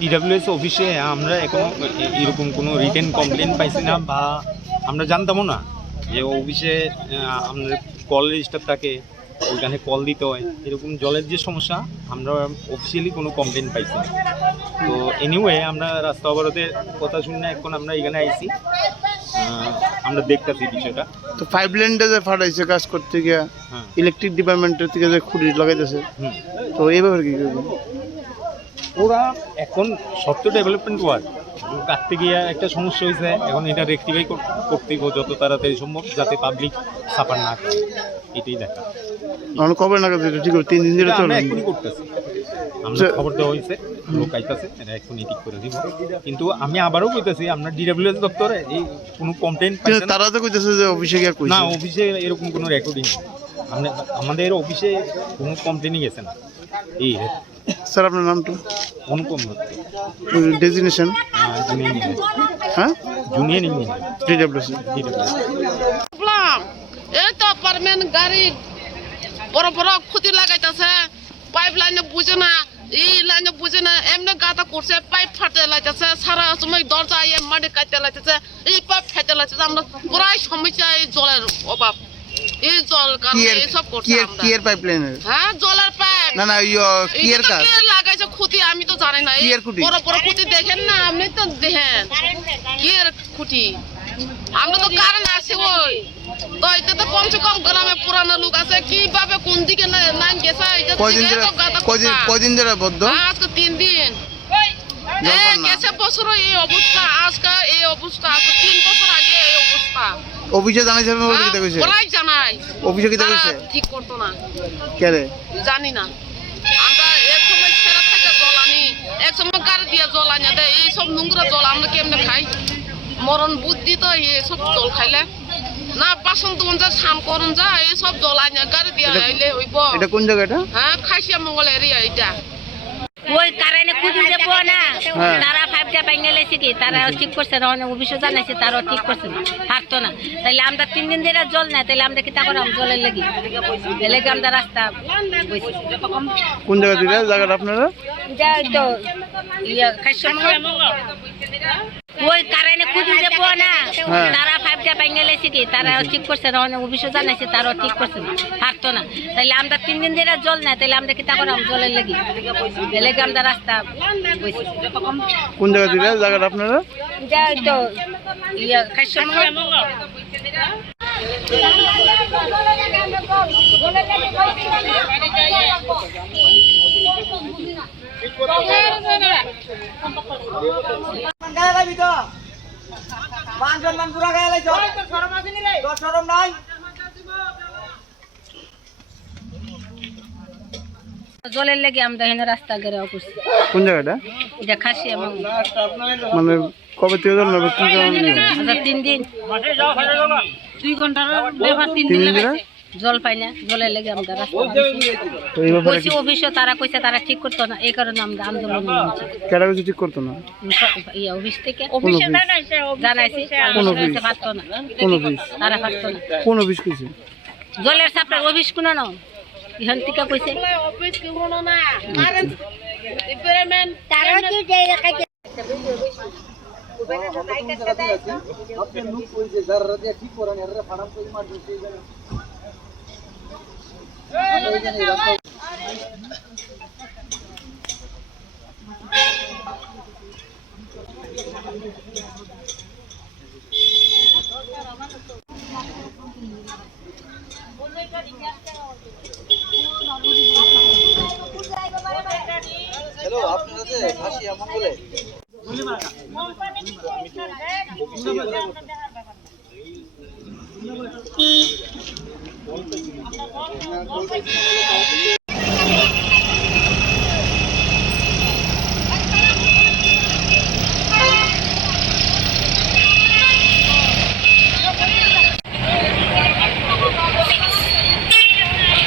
DWS অফিসে আমরা এখনো এরকম কোনো রিটেন কমপ্লেন পাইছি না, বা আমরা জানতামও না যে অফিসে আমাদের কল রেজিস্টার থাকে, ওইখানে কল দিতে হয়। এরকম জলের যে সমস্যা, আমরা অফিসিয়ালি কোনো কমপ্লেন পাইছি না। তো এনিওয়ে আমরা রাস্তা অবরোধের কথা শুনে এখন আমরা এখানে আইছি, আমরা দেখতেছি বিষয়টা। তো পাইপ লাইনটা যে ফাটাইছে কাজ করতে গিয়া ইলেকট্রিক ডিপার্টমেন্টের থেকে যে খুঁড়ি লাগাইতেছে, তো এই ব্যাপারে কি করবেন? ওরা এখন সত্য ডেভেলপমেন্ট ওয়ার্ক কাটতে গিয়ে একটা সমস্যা হয়েছে, এখন এটা রেকটিফাই করতেই যত তাড়াতাড়ি সম্ভব, যাতে পাবলিক সাফার না করে, এটাই দেখা। আমরা কবে নাগাদ ঠিক করে 3 দিন ধরে চলে এখনই করতেছি, আমরা খবর দেওয়া হয়েছে, লোক আইতেছে, এটা এখনই ঠিক করে দিব। কিন্তু আমি আবারও কইতেছি, আমরা ডিডব্লিউএস দপ্তরে এই কোনো কমপ্লেন তারা তো কইতেছে যে অফিসে গিয়ে কইছে না, অফিসে এরকম কোনো রেকর্ডিং, আমাদের অফিসে কোনো কমপ্লেনই গেছে না। এই স্যার আপনার নামটা? অনুপম ডেজিগনেশন? হ্যাঁ, জুনিয়র ইঞ্জিনিয়ার ডিডব্লিউএস। এই তো পারমেন্ট গাড়ি বড় বড় ক্ষতি লাগাইতেছে, পাইপ লাইনে বুঝে না, এই লাইনে বুঝে না, এমনি গাঁথা করছে, পাইপ ফাটে লাইতেছে, সারা সময় দরজা মাটি কাটতে লাইতেছে, এই পাইপ ফাটে লাইতেছে। আমরা পুরাই সমস্যা, এই জলের অভাব, এই জল কারণে এইসব করছে। কিয়ের পাইপ লাইনের? হ্যাঁ, জলের পাইপ। না না, কিয়ের কাজ লাগাইছে খুঁটি, আমি তো জানি না। বড় বড় খুঁটি দেখেন না আপনি, তো দেখেন কিয়ের খুঁটি। আমরা তো কারণ আছে ওই তো, এটা তো কমসে কম গ্রামে পুরানো লোক আছে, কিভাবে কোন দিকে লাইন গেছে। কয়দিন ধরে বদ্ধ? আজকে 3 দিন গেছে, বছর এই অবস্থা, আজকে এই অবস্থা, 3 বছর আগে এই অবস্থা। অফিসে জানাইছেন? বলাই জানাই, অফিসে কি কইছে? ঠিক করতো না, কেন জানি না। আমরা এক সময় ছেড়া থেকে জল আনি, এক সময় গাড়ি দিয়ে জল আনি দেয়, এই সব নোংরা জল আমরা কেমনে খাই? মরণ বুদ্ধি তো এইসব জল খাইলে না, বাসন ধুন যা, স্নান করুন যা, এইসব জল আনি গাড়ি দিয়ে আইলে হইব। এটা কোন জায়গাটা? হ্যাঁ, খাইছিয়া মঙ্গল এরিয়া এটা। ওই কারণে খুঁজে দেবো না, তারা 5টা ভেঙে লেছে কি, তারা ঠিক করছে না, অফিসে জানাইছে, তারাও ঠিক করছে না, পারতো না। তাইলে আমরা 3 দিন ধরে জল নাই, তাইলে আমরা কি তা করাম? জলের লেগে লেগে আমরা রাস্তা বইছি। কোন জায়গা থেকে জায়গাটা আপনারা? তো ওই কারণে খুঁজে দেবো না, তারা 5টা ভেঙে লেছে কি, তারা ঠিক করছে না, অফিসে জানাইছে, তারাও ঠিক করছে না, পারতো না। তাইলে আমরা 3 দিন ধরে জল নাই, তাইলে আমরা কি তা করাম? জলের লেগে লেগে আমরা রাস্তা বইছি। কোন জায়গা থেকে জায়গাটা আপনারা? তো জলের লেগে আমরা এখানে রাস্তা ঘেরাও করছি। কোন জায়গাটা? এটা খাসি এবং মানে কবে থেকে জল নেবে? কি কারণে? 3 দিন 2 ঘন্টার লেবার 3 দিন জল পাই না, জলের লেগে আমরা রাস্তা কইছি। অফিসে তারা কইছে তারা ঠিক করতো না, এই কারণে আমরা আন্দোলন করছি। কেডা কইছে ঠিক করতো না? এই অফিস থেকে অফিসে জানাইছে, অফিসে পারতো না। কোন অফিস? তারা পারতো না। কোন অফিস কইছে? জলের সাপ্লাই অফিস কোন না, ইহান থেকে কইছে অফিস কি হলো না, কারেন্ট এক্সপেরিমেন্ট তারা কি দেই রাখাইতে। আপনি লোক কইছে যারা দিয়ে ঠিক করেন এর ফাড়াম কই মার দিতে গেল। হ্যালো, আপনারা যে খাসি আমন বলে